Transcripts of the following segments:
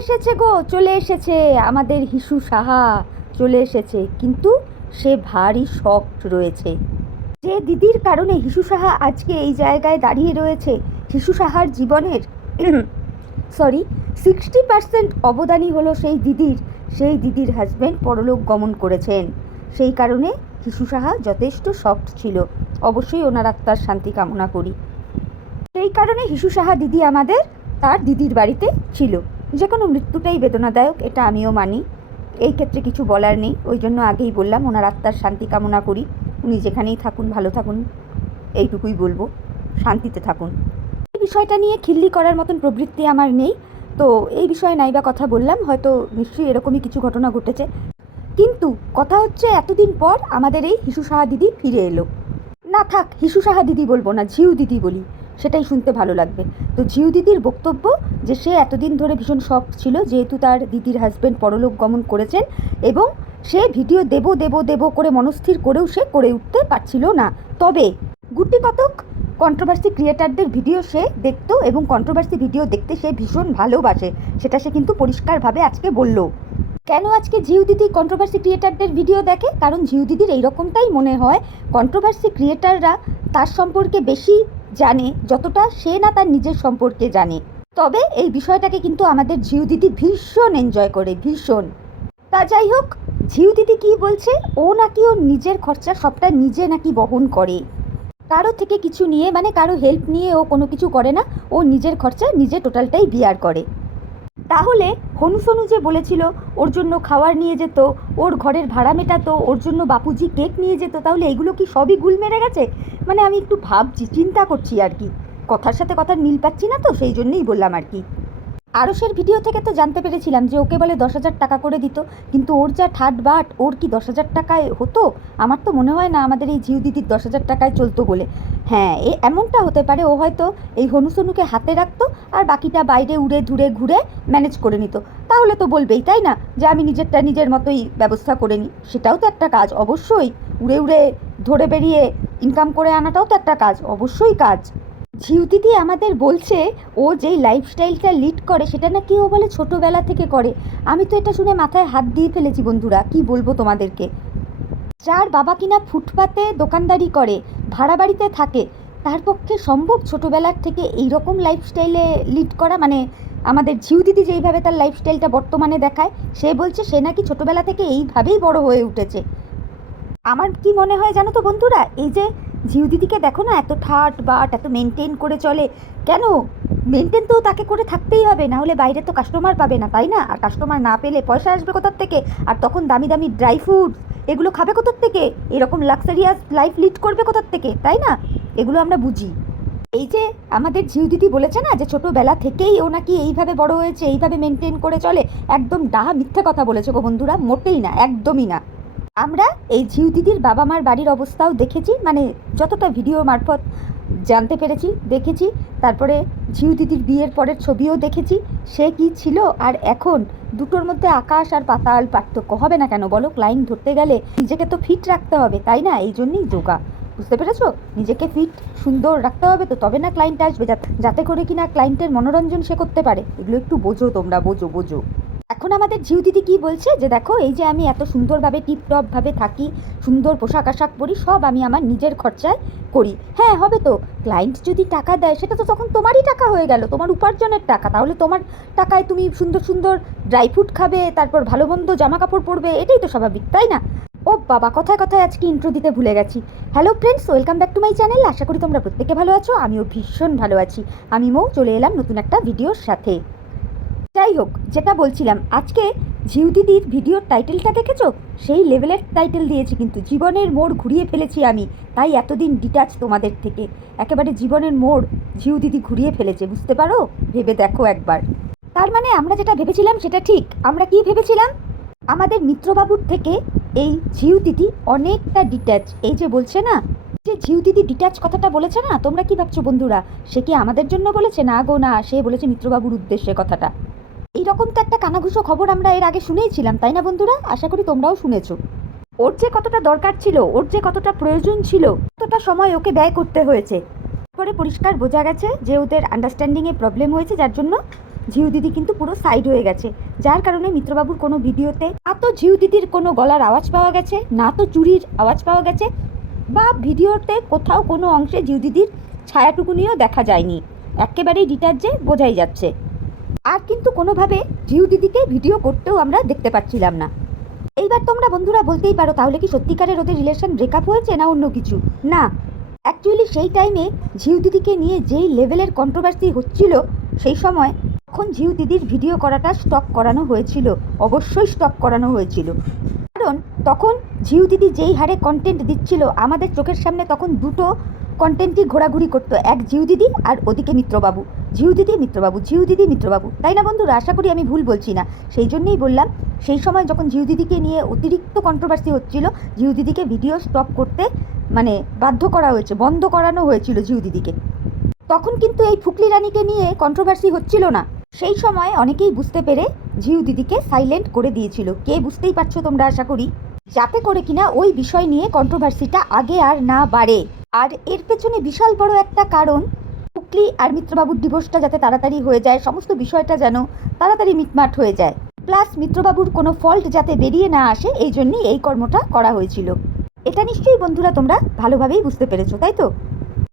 এসেছে গো, চলে এসেছে আমাদের হিসু সাহা, চলে এসেছে। কিন্তু সে ভারী শক্ট রয়েছে। যে দিদির কারণে হিসু সাহা আজকে এই জায়গায় দাঁড়িয়ে রয়েছে, হিসু সাহার জীবনের 60% অবদানই হলো সেই দিদির হাজব্যান্ড পরলোক গমন করেছেন। সেই কারণে হিসু সাহা যথেষ্ট শক্ট ছিল। অবশ্যই ওনার আত্মার শান্তি কামনা করি। সেই কারণে হিসু সাহা দিদি আমাদের তার দিদির বাড়িতে ছিল। যে কোনো মৃত্যুটাই বেদনাদায়ক, এটা আমিও মানি, এই ক্ষেত্রে কিছু বলার নেই। ওই জন্য আগেই বললাম ওনার আত্মার শান্তি কামনা করি। উনি যেখানেই থাকুন ভালো থাকুন, এইটুকুই বলবো, শান্তিতে থাকুন। এই বিষয়টা নিয়ে খিল্লি করার মতন প্রবৃত্তি আমার নেই, তো এই বিষয়ে নাইবা কথা বললাম, হয়তো নিশ্চয়ই এরকমই কিছু ঘটনা ঘটেছে। কিন্তু কথা হচ্ছে এতদিন পর আমাদের এই হিসু সাহা দিদি ফিরে এলো। না থাক, হিসু সাহা দিদি বলবো না, ঝিউ দিদি বলি, সেটাই শুনতে ভালো লাগবে। তো ঝিউ দিদির বক্তব্য যে সে এতদিন ধরে ভীষণ শক ছিল, যেহেতু তার দিদির হাজব্যান্ড পরলোক গমন করেছেন এবং সে ভিডিও দেব করে মনস্থির করেও সে করে উঠতে পারছিল না। তবে গুটি কতক কন্ট্রোভার্সি ক্রিয়েটারদের ভিডিও সে দেখতো এবং কন্ট্রোভার্সি ভিডিও দেখতে সে ভীষণ ভালোবাসে, সেটা সে কিন্তু পরিষ্কারভাবে আজকে বলল। কেন আজকে ঝিউ দিদি কন্ট্রোভার্সি ক্রিয়েটারদের ভিডিও দেখে? কারণ ঝিউ দিদির এইরকমটাই মনে হয় কন্ট্রোভার্সি ক্রিয়েটাররা তার সম্পর্কে বেশি জানে যতটা সে না তার নিজের সম্পর্কে জানে। তবে এই বিষয়টাকে কিন্তু আমাদের ঝিউ দিদি ভীষণ এনজয় করে, ভীষণ। তা যাই হোক, ঝিউ দিদি কী বলছে, ও নাকি ওর নিজের খরচা সবটা নিজে নাকি বহন করে, কারো থেকে কিছু নিয়ে, মানে কারো হেল্প নিয়ে ও কোনো কিছু করে না, ও নিজের খরচা নিজে টোটালটাই বিয়ার করে। তাহলে হনু সোনু যে বলেছিল ওর জন্য খাবার নিয়ে যেত, ওর ঘরের ভাড়া মেটাতো, ওর জন্য বাপুজি কেক নিয়ে যেত, তাহলে এইগুলো কি সবই গুল মেরে গেছে? মানে আমি একটু ভাবছি, চিন্তা করছি আর কি, কথার সাথে কথার মিল পাচ্ছি না, তো সেই জন্যই বললাম আর কি। আরশের ভিডিও থেকে তো জানতে পেরেছিলাম যে ওকে বলে 10,000 টাকা করে দিত, কিন্তু ওর যা ঠাট বাট, ওর কি 10,000 টাকায় হতো? আমার তো মনে হয় না আমাদের এই ঝিউ দিদির 10,000 টাকায় চলতো বলে। হ্যাঁ, এমনটা হতে পারে, ও হয়তো এই হনু সনুকে হাতে রাখতো আর বাকিটা বাইরে উড়ে ধুরে ঘুরে ম্যানেজ করে নিত। তাহলে তো বলবেই, তাই না, যে আমি নিজেরটা নিজের মতোই ব্যবস্থা করে নিই। সেটাও তো একটা কাজ, অবশ্যই। উড়ে উড়ে ধরে বেরিয়ে ইনকাম করে আনাটাও তো একটা কাজ, অবশ্যই কাজ। ঝিউ দিদি আমাদের বলছে ও যেই লাইফস্টাইলটা লিড করে সেটা নাকি ও বলে ছোটোবেলা থেকে করে। আমি তো এটা শুনে মাথায় হাত দিয়ে ফেলেছি বন্ধুরা, কি বলবো তোমাদেরকে। যার বাবা কিনা ফুটপাতে দোকানদারি করে, ভাড়া বাড়িতে থাকে, তার পক্ষে সম্ভব ছোটোবেলার থেকে এইরকম লাইফস্টাইলে লিড করা? মানে আমাদের ঝিউ দিদি যেইভাবে তার লাইফস্টাইলটা বর্তমানে দেখায়, সে বলছে সে নাকি ছোটোবেলা থেকে এইভাবেই বড় হয়ে উঠেছে। আমার কি মনে হয় জানো তো বন্ধুরা, এই যে ঝিউ দিদিকে দেখো না, এত ঠাট বাট, এত মেনটেন করে চলে, কেন? মেনটেন তো তাকে করে থাকতেই হবে, না হলে বাইরে তো কাস্টমার পাবে না, তাই না? আর কাস্টমার না পেলে পয়সা আসবে কোথার থেকে? আর তখন দামি দামি ড্রাই ফ্রুটস এগুলো খাবে কোথার থেকে? এরকম লাক্সারিয়াস লাইফ লিড করবে কোথার থেকে, তাই না? এগুলো আমরা বুঝি। এই যে আমাদের ঝিউ দিদি বলেছে না যে ছোটোবেলা থেকেই ও নাকি এইভাবে বড় হয়েছে, এইভাবে মেনটেন করে চলে, একদম ডাহা মিথ্যে কথা বলেছে গো বন্ধুরা, মোটেই না, একদমই না। আমরা এই ঝিউ দিদির বাবা মার বাড়ির অবস্থাও দেখেছি, মানে যতটা ভিডিও মারফত জানতে পেরেছি, দেখেছি। তারপরে ঝিউ দিদির বিয়ের পরের ছবিও দেখেছি, সে কি ছিল আর এখন, দুটোর মধ্যে আকাশ আর পাতাল পার্থক্য। হবে না কেন বলো? ক্লায়েন্ট ধরতে গেলে নিজেকে তো ফিট রাখতে হবে, তাই না? এই জন্যই যোগা, বুঝতে পেরেছো? নিজেকে ফিট সুন্দর রাখতে হবে, তো তবে না ক্লায়েন্ট আসবে, যাতে করে কিনা ক্লায়েন্টের মনোরঞ্জন সে করতে পারে। এগুলো একটু বোঝো তোমরা, বোঝো বোঝো। এখন আমাদের ঝিউ দিদি কী বলছে, যে দেখো এই যে আমি এত সুন্দরভাবে টিপটপভাবে থাকি, সুন্দর পোশাক আশাক পরি, সব আমি আমার নিজের খরচায় করি। হ্যাঁ হবে তো, ক্লায়েন্ট যদি টাকা দেয় সেটা তো তখন তোমারই টাকা হয়ে গেল, তোমার উপার্জনের টাকা। তাহলে তোমার টাকায় তুমি সুন্দর সুন্দর ড্রাই ফ্রুট খাবে, তারপর ভালো মন্দ জামা কাপড় পরবে, এটাই তো স্বাভাবিক, তাই না? ও বাবা, কথায় কথায় আজকে ইন্ট্রো দিতে ভুলে গেছি। Hello friends, welcome back to my channel. আশা করি তোমরা প্রত্যেকে ভালো আছো, আমিও ভীষণ ভালো আছি। আমি মৌ চলে এলাম নতুন একটা ভিডিওর সাথে। যাই হোক, যেটা বলছিলাম, আজকে ঝিউ দিদির ভিডিওর টাইটেলটা দেখেছো? সেই লেভেলের টাইটেল দিয়েছি, কিন্তু জীবনের মোড় ঘুরিয়ে ফেলেছি আমি, তাই এতদিন ডিটাচ তোমাদের থেকে। একেবারে জীবনের মোড় ঝিউ দিদি ঘুরিয়ে ফেলেছে, বুঝতে পারো? ভেবে দেখো একবার। তার মানে আমরা যেটা ভেবেছিলাম সেটা ঠিক। আমরা কি ভেবেছিলাম? আমাদের মিত্রবাবুর থেকে এই ঝিউ দিদি অনেকটা ডিট্যাচ। এই যে বলছে না, যে ঝিউ দিদি ডিট্যাচ কথাটা বলেছে না, তোমরা কি ভাবছো বন্ধুরা? সে কি আমাদের জন্য বলেছে? না গো না, সে বলেছে মিত্রবাবুর উদ্দেশ্যে কথাটা। এইরকম তো একটা কানাঘুষো খবর আমরা এর আগে শুনেইছিলাম, তাই না বন্ধুরা? আশা করি তোমরাও শুনেছো। ওর যে কতটা দরকার ছিল, ওর যে কতটা প্রয়োজন ছিল, কতটা সময় ওকে ব্যয় করতে হয়েছে, পরে পরিষ্কার বোঝা গেছে যে ওদের আন্ডারস্ট্যান্ডিংয়ে প্রবলেম হয়েছে, যার জন্য ঝিউ দিদি কিন্তু পুরো সাইড হয়ে গেছে, যার কারণে মিত্রবাবুর কোনো ভিডিওতে না তো ঝিউ দিদির কোনো গলার আওয়াজ পাওয়া গেছে, না তো চুরির আওয়াজ পাওয়া গেছে, বা ভিডিওতে কোথাও কোনো অংশে ঝিউ দিদির ছায়াটুকুনিও দেখা যায়নি। একেবারেই ডিটাচে বোঝাই যাচ্ছে। আর কিন্তু কোনোভাবে ঝিউ দিদিকে ভিডিও করতেও আমরা দেখতে পাচ্ছিলাম না। এইবার তোমরা বন্ধুরা বলতেই পারো, তাহলে কি সত্যিকারের ওদের রিলেশন ব্রেকআপ হয়েছে না অন্য কিছু? না, অ্যাকচুয়ালি সেই টাইমে ঝিউ দিদিকে নিয়ে যেই লেভেলের কন্ট্রোভার্সি হচ্ছিল, সেই সময় তখন ঝিউ দিদির ভিডিও করাটা স্টপ করানো হয়েছিল। অবশ্যই স্টপ করানো হয়েছিল, কারণ তখন ঝিউ দিদি যেই হারে কন্টেন্ট দিচ্ছিল, আমাদের চোখের সামনে তখন দুটো কন্টেন্টই ঘোরাঘুরি করতো, এক ঝিউ দিদি আর ওদিকে মিত্রবাবু। ঝিউ দিদি মিত্রবাবু, ঝিউ দিদি মিত্রবাবু, তাই না বন্ধুরা? আশা করি আমি ভুল বলছি না। সেই জন্যই বললাম, সেই সময় যখন ঝিউ দিদিকে নিয়ে অতিরিক্ত কন্ট্রোভার্সি হচ্ছিল, ঝিউ দিদিকে ভিডিও স্টপ করতে মানে বাধ্য করা হয়েছে, বন্ধ করানো হয়েছিল ঝিউ দিদিকে। তখন কিন্তু এই ফুকলি রানীকে নিয়ে কন্ট্রোভার্সি হচ্ছিল না। সেই সময় অনেকেই বুঝতে পেরে ঝিউ দিদিকে সাইলেন্ট করে দিয়েছিল। কে বুঝতেই পারছো তোমরা আশা করি, যাতে করে কিনা ওই বিষয় নিয়ে কন্ট্রোভার্সিটা আগে আর না বাড়ে। আর এর পেছনে বিশাল বড় একটা কারণ, ফুকলি আর মিত্রবাবুর ডিভোর্সটা যাতে তাড়াতাড়ি হয়ে যায়, সমস্ত বিষয়টা যেন তাড়াতাড়ি মিটমাট হয়ে যায়, প্লাস মিত্রবাবুর কোনো ফল্ট যাতে বেরিয়ে না আসে, এই জন্যই এই কর্মটা করা হয়েছিল। এটা নিশ্চয়ই বন্ধুরা তোমরা ভালোভাবেই বুঝতে পেরেছো, তাই তো?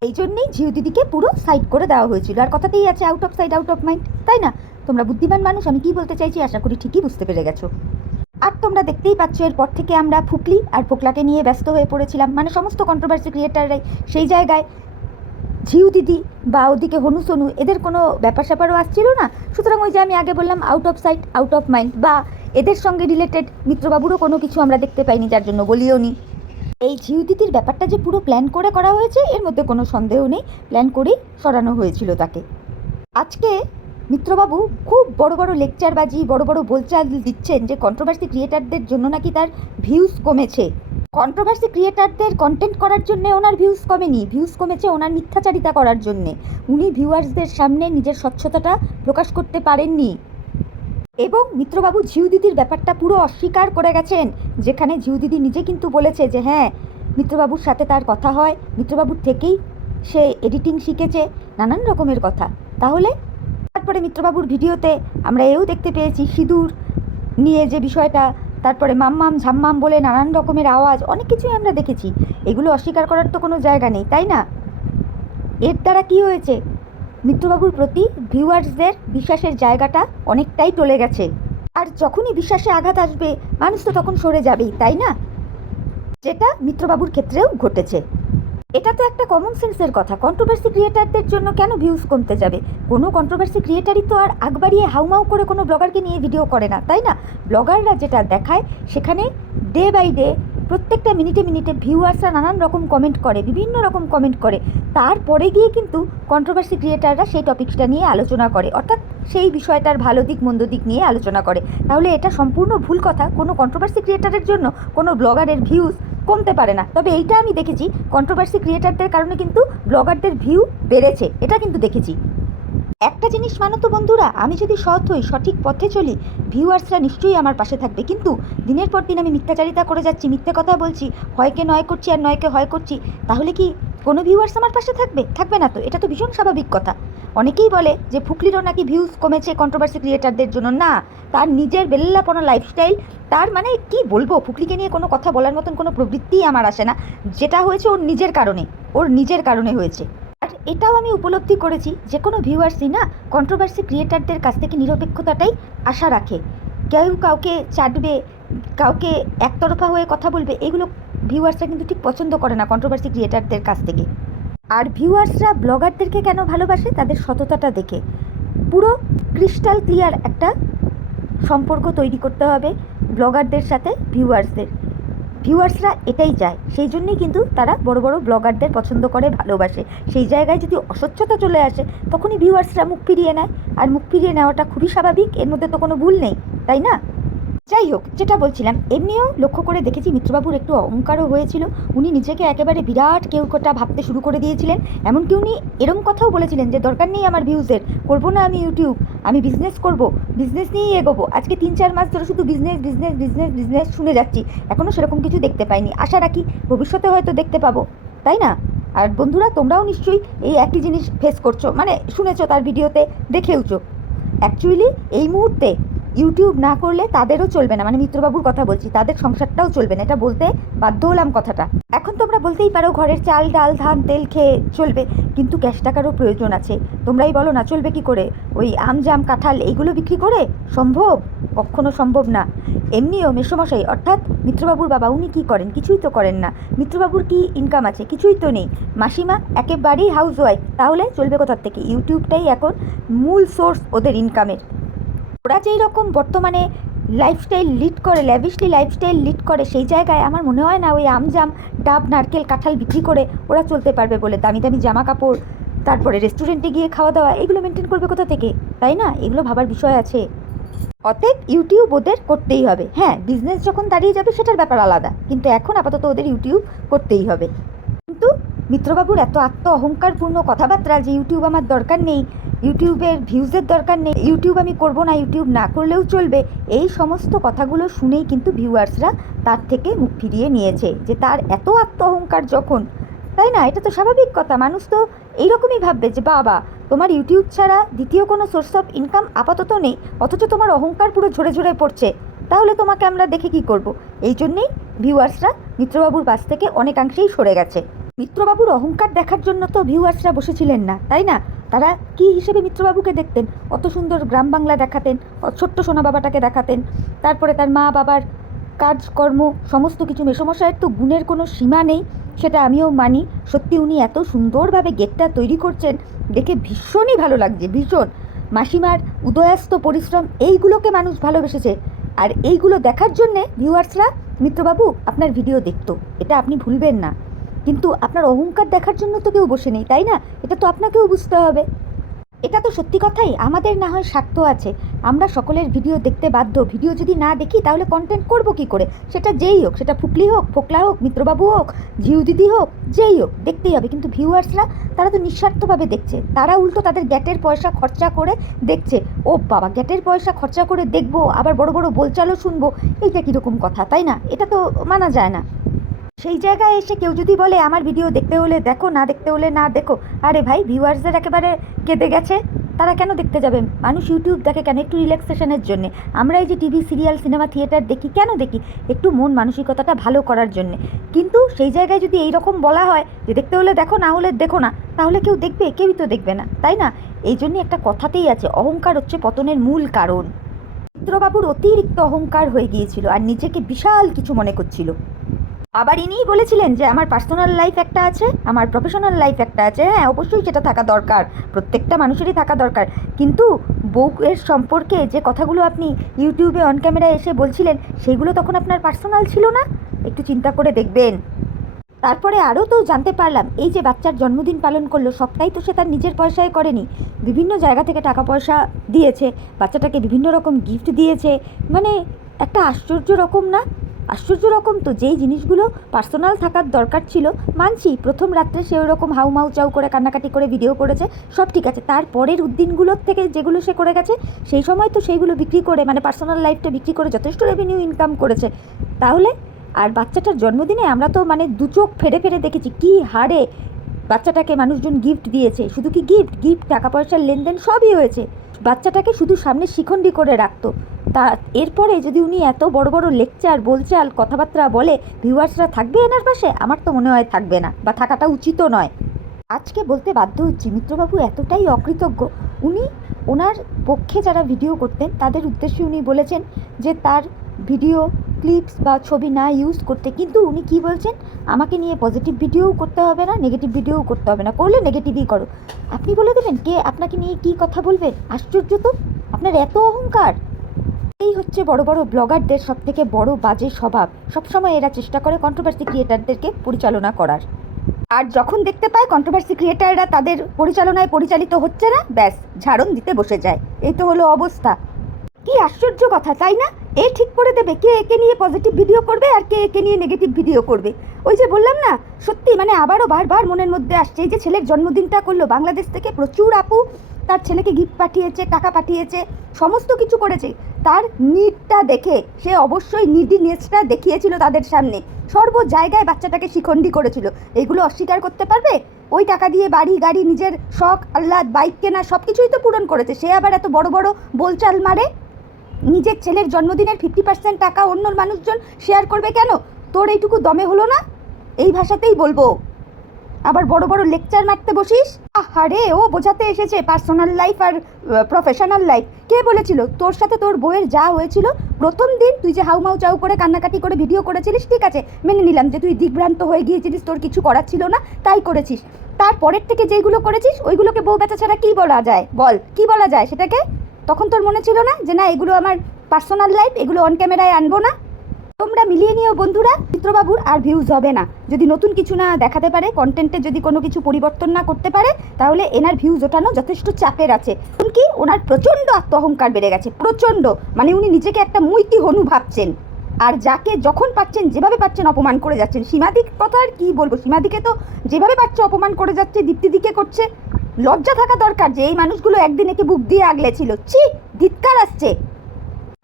এই জন্যেই ঝিউ দিদিকে পুরো সাইড করে দেওয়া হয়েছিল। আর কথাতেই আছে out of side out of mind, তাই না? তোমরা বুদ্ধিমান মানুষ, আমি কি বলতে চাইছি আশা করি ঠিকই বুঝতে পেরে গেছো। আর তোমরা দেখতেই পাচ্ছ, এরপর থেকে আমরা ফুকলি আর পোকলাকে নিয়ে ব্যস্ত হয়ে পড়েছিলাম, মানে সমস্ত কন্ট্রোভার্সি ক্রিয়েটাররাই। সেই জায়গায় ঝিউ দিদি বা ওদিকে হনু সোনু এদের কোনো ব্যাপার স্যাপারও আসছিল না। সুতরাং ওই যে আমি আগে বললাম, out of sight out of mind, বা এদের সঙ্গে রিলেটেড মিত্রবাবুরও কোনো কিছু আমরা দেখতে পাইনি, যার জন্য বলিও নি। এই ঝিউ দিদির ব্যাপারটা যে পুরো প্ল্যান করে করা হয়েছে, এর মধ্যে কোনো সন্দেহ নেই, প্ল্যান করেই সরানো হয়েছিল তাকে। আজকে মিত্রবাবু খুব বড় বড় লেকচারবাজি, বড় বড় বোলচাল দিচ্ছেন যে কন্ট্রোভার্সি ক্রিয়েটারদের জন্য নাকি তার ভিউজ কমেছে। কন্ট্রোভার্সি ক্রিয়েটারদের কন্টেন্ট করার জন্যে ওনার ভিউজ কমেনি, ভিউজ কমেছে ওনার মিথ্যাচারিতা করার জন্যে। উনি ভিউয়ার্সদের সামনে নিজের স্বচ্ছতাটা প্রকাশ করতে পারেননি। এবং মিত্রবাবু ঝিউ দিদির ব্যাপারটা পুরো অস্বীকার করে গেছেন, যেখানে ঝিউ দিদি নিজে কিন্তু বলেছে যে হ্যাঁ, মিত্রবাবুর সাথে তার কথা হয়, মিত্রবাবুর থেকেই সে এডিটিং শিখেছে, নানান রকমের কথা। তাহলে তারপরে মিত্রবাবুর ভিডিওতে আমরা এও দেখতে পেয়েছি সিঁদুর নিয়ে যে বিষয়টা, তারপরে মাম্মাম ঝাম্মাম বলে নানান রকমের আওয়াজ, অনেক কিছুই আমরা দেখেছি। এগুলো অস্বীকার করার তো কোনো জায়গা নেই, তাই না? এর দ্বারা কি হয়েছে, মিত্রবাবুর প্রতি ভিউয়ার্সদের বিশ্বাসের জায়গাটা অনেকটাই টলে গেছে। আর যখনই বিশ্বাসে আঘাত আসবে, মানুষ তো তখন সরে যাবেই, তাই না? যেটা মিত্রবাবুর ক্ষেত্রেও ঘটেছে। এটা তো একটা কমন সেন্সের কথা। কন্ট্রোভার্সি ক্রিয়েটারদের জন্য কেন ভিউজ কমতে যাবে? কোনো কন্ট্রোভার্সি ক্রিয়েটারই তো আর আগ বাড়িয়ে হাউমাউ করে কোনো ব্লগারকে নিয়ে ভিডিও করে না, তাই না? ব্লগাররা যেটা দেখায়, সেখানে ডে বাই ডে প্রত্যেকটা মিনিটে মিনিটে ভিউয়ার্সরা নানান রকম কমেন্ট করে, বিভিন্ন রকম কমেন্ট করে, তারপরে গিয়ে কিন্তু কন্ট্রোভার্সি ক্রিয়েটাররা সেই টপিকসটা নিয়ে আলোচনা করে, অর্থাৎ সেই বিষয়টার ভালো দিক মন্দ দিক নিয়ে আলোচনা করে। তাহলে এটা সম্পূর্ণ ভুল কথা। কোনো কন্ট্রোভার্সি ক্রিয়েটারের জন্য কোনো ব্লগারের ভিউজ কমতে পারে না। তবে এইটা আমি দেখেছি, কন্ট্রোভার্সি ক্রিয়েটারদের কারণে কিন্তু ব্লগারদের ভিউ বেড়েছে, এটা কিন্তু দেখেছি। একটা জিনিস মানো তো বন্ধুরা, আমি যদি সৎ হই, সঠিক পথে চলি, ভিউয়ার্সরা নিশ্চয়ই আমার পাশে থাকবে। কিন্তু দিনের পর দিন আমি মিথ্যাচারিতা করে যাচ্ছি, মিথ্যে কথা বলছি, হয়কে নয় করছি আর নয়কে হয় করছি, তাহলে কি কোনো ভিউয়ার্স আমার পাশে থাকবে? থাকবে না তো। এটা তো ভীষণ স্বাভাবিক কথা। অনেকেই বলে যে ফুকলিরও নাকি ভিউজ কমেছে কন্ট্রোভার্সি ক্রিয়েটারদের জন্য। না, তার নিজের বেল্লাপনা লাইফস্টাইল, তার মানে কি বলবো, ফুকলিকে নিয়ে কোনো কথা বলার মতন কোনো প্রবৃত্তিই আমার আসে না। যেটা হয়েছে ওর নিজের কারণে হয়েছে। আর এটাও আমি উপলব্ধি করেছি, যে কোনো ভিউয়ার্সই না কন্ট্রোভার্সি ক্রিয়েটারদের কাছ থেকে নিরপেক্ষতাটাই আশা রাখে। কেউ কাউকে চাটবে, কাউকে একতরফা হয়ে কথা বলবে, এগুলো ভিউয়ার্সরা কিন্তু ঠিক পছন্দ করে না কন্ট্রোভার্সি ক্রিয়েটারদের কাছ থেকে। আর ভিউয়ার্সরা ব্লগারদেরকে কেন ভালোবাসে? তাদের সততাটা দেখে। পুরো ক্রিস্টাল ক্লিয়ার একটা সম্পর্ক তৈরি করতে হবে ব্লগারদের সাথে ভিউয়ার্সরা এটাই চায়। সেই জন্যই কিন্তু তারা বড় বড় ব্লগারদের পছন্দ করে, ভালোবাসে। সেই জায়গায় যদি অস্বচ্ছতা চলে আসে, তখনই ভিউয়ার্সরা মুখ ফিরিয়ে নেয়। আর মুখ ফিরিয়ে নেওয়াটা খুবই স্বাভাবিক, এর মধ্যে তো কোনো ভুল নেই, তাই না? যাই হোক, যেটা বলছিলাম, এমনিও লক্ষ্য করে দেখেছি মিত্রবাবুর একটু অহংকারও হয়েছিল। উনি নিজেকে একেবারে বিরাট কেউ কোটা ভাবতে শুরু করে দিয়েছিলেন। এমনকি উনি এরম কথাও বলেছিলেন যে দরকার নেই আমার ভিউজের, করবো না আমি ইউটিউব, আমি বিজনেস করব, বিজনেস নিয়েই এগোবো। আজকে 3-4 মাস ধরে শুধু বিজনেস বিজনেস বিজনেস বিজনেস শুনে যাচ্ছি, এখনও সেরকম কিছু দেখতে পাইনি। আশা রাখি ভবিষ্যতে হয়তো দেখতে পাবো, তাই না? আর বন্ধুরা, তোমরাও নিশ্চয়ই এই একই জিনিস ফেস করছো, মানে শুনেছো তার ভিডিওতে, দেখেওছো। অ্যাকচুয়ালি এই মুহূর্তে ইউটিউব না করলে তাদেরও চলবে না, মানে মিত্রবাবুর কথা বলছি, তাদের সংসারটাও চলবে না, এটা বলতে বাধ্য হলাম কথাটা। এখন তোমরা বলতেই পারো ঘরের চাল ডাল ধান তেল খেয়ে চলবে, কিন্তু ক্যাশ টাকারও প্রয়োজন আছে। তোমরাই বলো না চলবে কি করে? ওই আম জাম কাঁঠাল এইগুলো বিক্রি করে সম্ভব? কখনো সম্ভব না। এমনিও মেসোমশাই অর্থাৎ মিত্রবাবুর বাবা, উনি কী করেন? কিছুই তো করেন না। মিত্রবাবুর কি ইনকাম আছে? কিছুই তো নেই। মাসিমা একেবারেই হাউস ওয়াইফ, তাহলে চলবে কোথার থেকে? ইউটিউবটাই এখন মূল সোর্স ওদের ইনকামের। ওরা যেই রকম বর্তমানে লাইফস্টাইল লিড করে, ল্যাভিশলি লাইফস্টাইল লিড করে, সেই জায়গায় আমার মনে হয় না ওই আমজাম ডাব নারকেল কাঁঠাল বিক্রি করে ওরা চলতে পারবে বলে। দামি দামি জামা কাপড়, তারপরে রেস্টুরেন্টে গিয়ে খাওয়া দাওয়া, এগুলো মেনটেন করবে কোথা থেকে? তাই না? এগুলো ভাবার বিষয় আছে। অতএব ইউটিউব ওদের করতেই হবে। হ্যাঁ, বিজনেস যখন দাঁড়িয়ে যাবে সেটার ব্যাপার আলাদা, কিন্তু এখন আপাতত ওদের ইউটিউব করতেই হবে। কিন্তু মিত্রবাবুর এত আত্ম অহংকারপূর্ণ কথাবার্তা যে ইউটিউব আমার দরকার নেই, ইউটিউবের ভিউজের দরকার নেই, ইউটিউব আমি করব না, ইউটিউব না করলেও চলবে, এই সমস্ত কথাগুলো শুনেই কিন্তু ভিউয়ার্সরা তার থেকে মুখ ফিরিয়ে নিয়েছে। যে তার এত আত্ম অহংকার যখন, তাই না? এটা তো স্বাভাবিক কথা। মানুষ তো এইরকমই ভাববে যে বাবা, তোমার ইউটিউব ছাড়া দ্বিতীয় কোনো সোর্স অফ ইনকাম আপাতত নেই, অথচ তোমার অহংকার পুরো ঝরে ঝরে পড়ছে, তাহলে তোমাকে আমরা দেখে কি করব? এই জন্যেই ভিউয়ার্সরা মিত্রবাবুর পাশ থেকে অনেকাংশেই সরে গেছে। মিত্রবাবুর অহংকার দেখার জন্য তো ভিউয়ার্সরা বসেছিলেন না, তাই না? তারা কি হিসেবে মিত্রবাবুকে দেখতেন? অত সুন্দর গ্রাম বাংলা দেখাতেন, ছোট্ট সোনা বাবাটাকে দেখাতেন, তারপরে তার মা বাবার কাজকর্ম সমস্ত কিছু। মেসোমশাইয়ের তো গুণের কোনো সীমা নেই, সেটা আমিও মানি। সত্যি উনি এত সুন্দরভাবে গেটটা তৈরি করছেন, দেখে ভীষণই ভালো লাগছে, ভীষণ। মাসিমার উদয়াস্ত পরিশ্রম, এইগুলোকে মানুষ ভালোবেসেছে, আর এইগুলো দেখার জন্যে ভিউয়ার্সরা মিত্রবাবু আপনার ভিডিও দেখতো, এটা আপনি ভুলবেন না। কিন্তু আপনার অহংকার দেখার জন্য তো কেউ বসে নেই, তাই না? এটা তো আপনাকেও বুঝতে হবে। এটা তো সত্যি কথাই। আমাদের না হয় স্বার্থ আছে, আমরা সকলের ভিডিও দেখতে বাধ্য। ভিডিও যদি না দেখি তাহলে কন্টেন্ট করব কি করে? সেটা যেই হোক, সেটা ফুকলি হোক, ফোকলা হোক, মিত্রবাবু হোক, ঝিউ দিদি হোক, যেই হোক, দেখতেই হবে। কিন্তু ভিউয়ার্সরা তারা তো নিঃস্বার্থভাবে দেখছে, তারা উল্টো তাদের গ্যাটের পয়সা খরচা করে দেখছে। ও বাবা, গ্যাটের পয়সা খরচা করে দেখবো, আবার বড় বড় বলচালও শুনবো, এইটা কীরকম কথা, তাই না? এটা তো মানা যায় না। সেই জায়গায় এসে কেউ যদি বলে আমার ভিডিও দেখতে হলে দেখো, না দেখতে হলে না দেখো, আরে ভাই, ভিউয়ার্সদের একেবারে কেঁদে গেছে। তারা কেন দেখতে যাবে? মানুষ ইউটিউব দেখে কেন? একটু রিল্যাক্সেশনের জন্যে। আমরা এই যে টিভি সিরিয়াল সিনেমা থিয়েটার দেখি, কেন দেখি? একটু মন মানসিকতাটা ভালো করার জন্যে। কিন্তু সেই জায়গায় যদি এই রকম বলা হয় যে দেখতে হলে দেখো, না হলে দেখো না, তাহলে কেউ দেখবে? কেউই তো দেখবে না, তাই না? এই জন্যে একটা কথাতেই আছে, অহংকার হচ্ছে পতনের মূল কারণ। মিত্রবাবুর অতিরিক্ত অহংকার হয়ে গিয়েছিল আর নিজেকে বিশাল কিছু মনে করছিল। আবার ইনিই বলেছিলেন যে আমার পার্সোনাল লাইফ একটা আছে, আমার প্রফেশনাল লাইফ একটা আছে। হ্যাঁ, অবশ্যই সেটা থাকা দরকার, প্রত্যেকটা মানুষেরই থাকা দরকার। কিন্তু বউয়ের সম্পর্কে যে কথাগুলো আপনি ইউটিউবে অন ক্যামেরায় এসে বলছিলেন, সেগুলো তখন আপনার পার্সোনাল ছিল না? একটু চিন্তা করে দেখবেন। তারপরে আরও তো জানতে পারলাম, এই যে বাচ্চার জন্মদিন পালন করলো, সবটাই তো সে তার নিজের পয়সায় করেনি, বিভিন্ন জায়গা থেকে টাকা পয়সা দিয়েছে, বাচ্চাটাকে বিভিন্ন রকম গিফট দিয়েছে। মানে একটা আশ্চর্য রকম না? আশ্চর্য রকম তো। যেই জিনিসগুলো পার্সোনাল থাকার দরকার ছিল, মানছি প্রথম রাত্রে সে ওরকম হাউমাউ চাউ করে কান্নাকাটি করে ভিডিও করেছে, সব ঠিক আছে। তারপরের উদ্দিনগুলোর থেকে যেগুলো সে করে গেছে, সেই সময় তো সেইগুলো বিক্রি করে, মানে পার্সোনাল লাইফটা বিক্রি করে যথেষ্ট রেভিনিউ ইনকাম করেছে। তাহলে আর বাচ্চাটার জন্মদিনে আমরা তো মানে দু চোখ ফেরে ফেরে দেখেছি কী হারে বাচ্চাটাকে মানুষজন গিফট দিয়েছে। শুধু কি গিফট, গিফট, টাকা পয়সার লেনদেন সবই হয়েছে। বাচ্চাটাকে শুধু সামনে শিখণ্ডি করে রাখতো। তা এরপরে যদি উনি এত বড় বড় লেকচার বলচাল কথাবার্তা বলে, ভিউয়ার্সরা থাকবে এনার পাশে? আমার তো মনে হয় থাকবে না, বা থাকাটা উচিতও নয়। আজকে বলতে বাধ্য হচ্ছি, মিত্রবাবু এতটাই অকৃতজ্ঞ। উনি ওনার পক্ষে যারা ভিডিও করতেন তাদের উদ্দেশ্যে উনি বলেছেন যে তার ভিডিও ক্লিপস বা ছবি না ইউজ করতে। কিন্তু উনি কি বলছেন, আমাকে নিয়ে পজিটিভ ভিডিওও করতে হবে না, নেগেটিভ ভিডিওও করতে হবে না, করলে নেগেটিভই করো। আপনি বলে দেবেন কে আপনাকে নিয়ে কী কথা বলবে? আশ্চর্য তো, আপনার এত অহংকার। এই হচ্ছে বড় বড় ব্লগারদের সবথেকে বড় বাজে স্বভাব। সবসময় এরা চেষ্টা করে কন্ট্রোভার্সি ক্রিয়েটারদেরকে পরিচালনা করার, আর যখন দেখতে পায় কন্ট্রোভার্সি ক্রিয়েটাররা তাদের পরিচালনায় পরিচালিত হচ্ছে না, ব্যাস ঝাড়ন দিতে বসে যায়। এই তো হলো অবস্থা। কি আশ্চর্য কথা, তাই না? এ ঠিক করে দেবে কে একে নিয়ে পজিটিভ ভিডিও করবে আর কে একে নিয়ে নেগেটিভ ভিডিও করবে। ওই যে বললাম না, সত্যি মানে আবারও বারবার মনের মধ্যে আসছে, এই যে ছেলের জন্মদিনটা করলো, বাংলাদেশ থেকে প্রচুর আপু তার ছেলেকে গিফট পাঠিয়েছে, টাকা পাঠিয়েছে, সমস্ত কিছু করেছে। তার নিডটা দেখে সে অবশ্যই নিডিনেসটা দেখিয়েছিল তাদের সামনে, সর্ব জায়গায় বাচ্চাটাকে শিখণ্ডি করেছিল। এগুলো অস্বীকার করতে পারবে? ওই টাকা দিয়ে বাড়ি গাড়ি নিজের শখ আহ্লাদ বাইক কেনা সব কিছুই তো পূরণ করেছে। সে আবার এত বড় বড় বলচাল মারে। নিজের ছেলের জন্মদিনের 50% টাকা অন্য মানুষজন শেয়ার করবে কেন? তোর এইটুকু দমে হলো না? এই ভাষাতেই বলবো। আবার বড় বড় লেকচার মারতে বসিস। আহারে, ও বোঝাতে এসেছে পার্সোনাল লাইফ আর প্রফেশনাল লাইফ। কে বলেছিল তোর সাথে তোর বউয়ের যা হয়েছিল প্রথম দিন? তুই যে হাউমাউ চাউ করে কান্নাকাটি করে ভিডিও করেছিলিস, ঠিক আছে, মেনে নিলাম যে তুই দিগ্ভ্রান্ত হয়ে গিয়েছিলিস, তোর কিছু করার ছিল না তাই করেছিস। তারপরের থেকে যেইগুলো করেছিস ওইগুলোকে বউ বেচা ছাড়া কী বলা যায়? বল, কি বলা যায় সেটাকে? তখন তোর মনে ছিল না যে না এগুলো আমার পার্সোনাল লাইফ, এগুলো অন ক্যামেরায় আনবো না? তোমরা মিলিয়ে নিও বন্ধুরা। মিত্রবাবুর আর ভিউজ হবে না যদি নতুন কিছু না দেখাতে পারে, কন্টেন্টে যদি কোনো কিছু পরিবর্তন না করতে পারে, তাহলে এনার ভিউজ ওঠানো যথেষ্ট চাপের আছে। এমনকি ওনার প্রচণ্ড আত্ম অহংকার বেড়ে গেছে, প্রচণ্ড। মানে উনি নিজেকে একটা মুইতি হনু ভাবছেন, আর যাকে যখন পাচ্ছেন যেভাবে পাচ্ছেন অপমান করে যাচ্ছেন। সীমাদির কথা আর কী বলবো, সীমাদিকে তো যেভাবে পাচ্ছে অপমান করে যাচ্ছে, দীপ্তিদিকে করছে। লজ্জা থাকা দরকার যে এই মানুষগুলো একদিন একে বুক দিয়ে আগলে ছিল। ছি, ধিক্কার আসছে।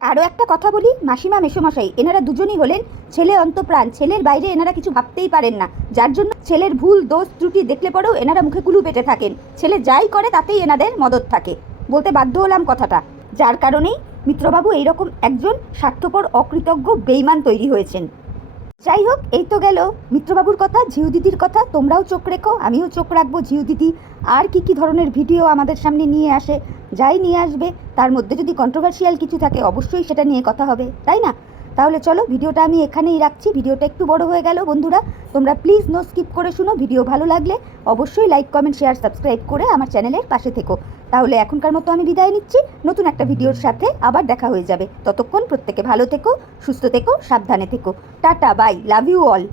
আরও একটা কথা বলি, মাসিমা মেসোমশাই এনারা দুজনই হলেন ছেলে অন্তপ্রাণ। ছেলের বাইরে এনারা কিছু ভাবতেই পারেন না, যার জন্য ছেলের ভুল দোষ ত্রুটি দেখলে পরেও এনারা মুখে কুলু পেটে থাকেন। ছেলে যাই করে তাতেই এনাদের মদত থাকে, বলতে বাধ্য হলাম কথাটা। যার কারণেই মিত্রবাবু এইরকম একজন স্বার্থপর অকৃতজ্ঞ বেইমান তৈরি হয়েছেন। যাই হোক, এই তো গেল মিত্রবাবুর কথা, ঝিউ দিদির কথা। তোমরাও চোখ রেখো, আমিও চোখ রাখবো ঝিউ দিদি আর কি ধরনের ভিডিও আমাদের সামনে নিয়ে আসে। যাই নিয়ে আসবে তার মধ্যে যদি কন্ট্রোভার্সিয়াল কিছু থাকে অবশ্যই সেটা নিয়ে কথা হবে, তাই না? তাহলে চলো, ভিডিওটা আমি এখানেই রাখছি। ভিডিওটা একটু বড় হয়ে গেল বন্ধুরা, তোমরা প্লিজ নো স্কিপ করে শুনো। ভিডিও ভালো লাগলে অবশ্যই লাইক কমেন্ট শেয়ার সাবস্ক্রাইব করে আমার চ্যানেলের পাশে থেকো। তাহলে এখনকার মতো আমি বিদায় নিচ্ছি, নতুন একটা ভিডিওর সাথে আবার দেখা হয়ে যাবে। ততক্ষণ প্রত্যেকে ভালো থেকো, সুস্থ থেকো, সাবধানে থেকো। টাটা, বাই, লাভ ইউ অল।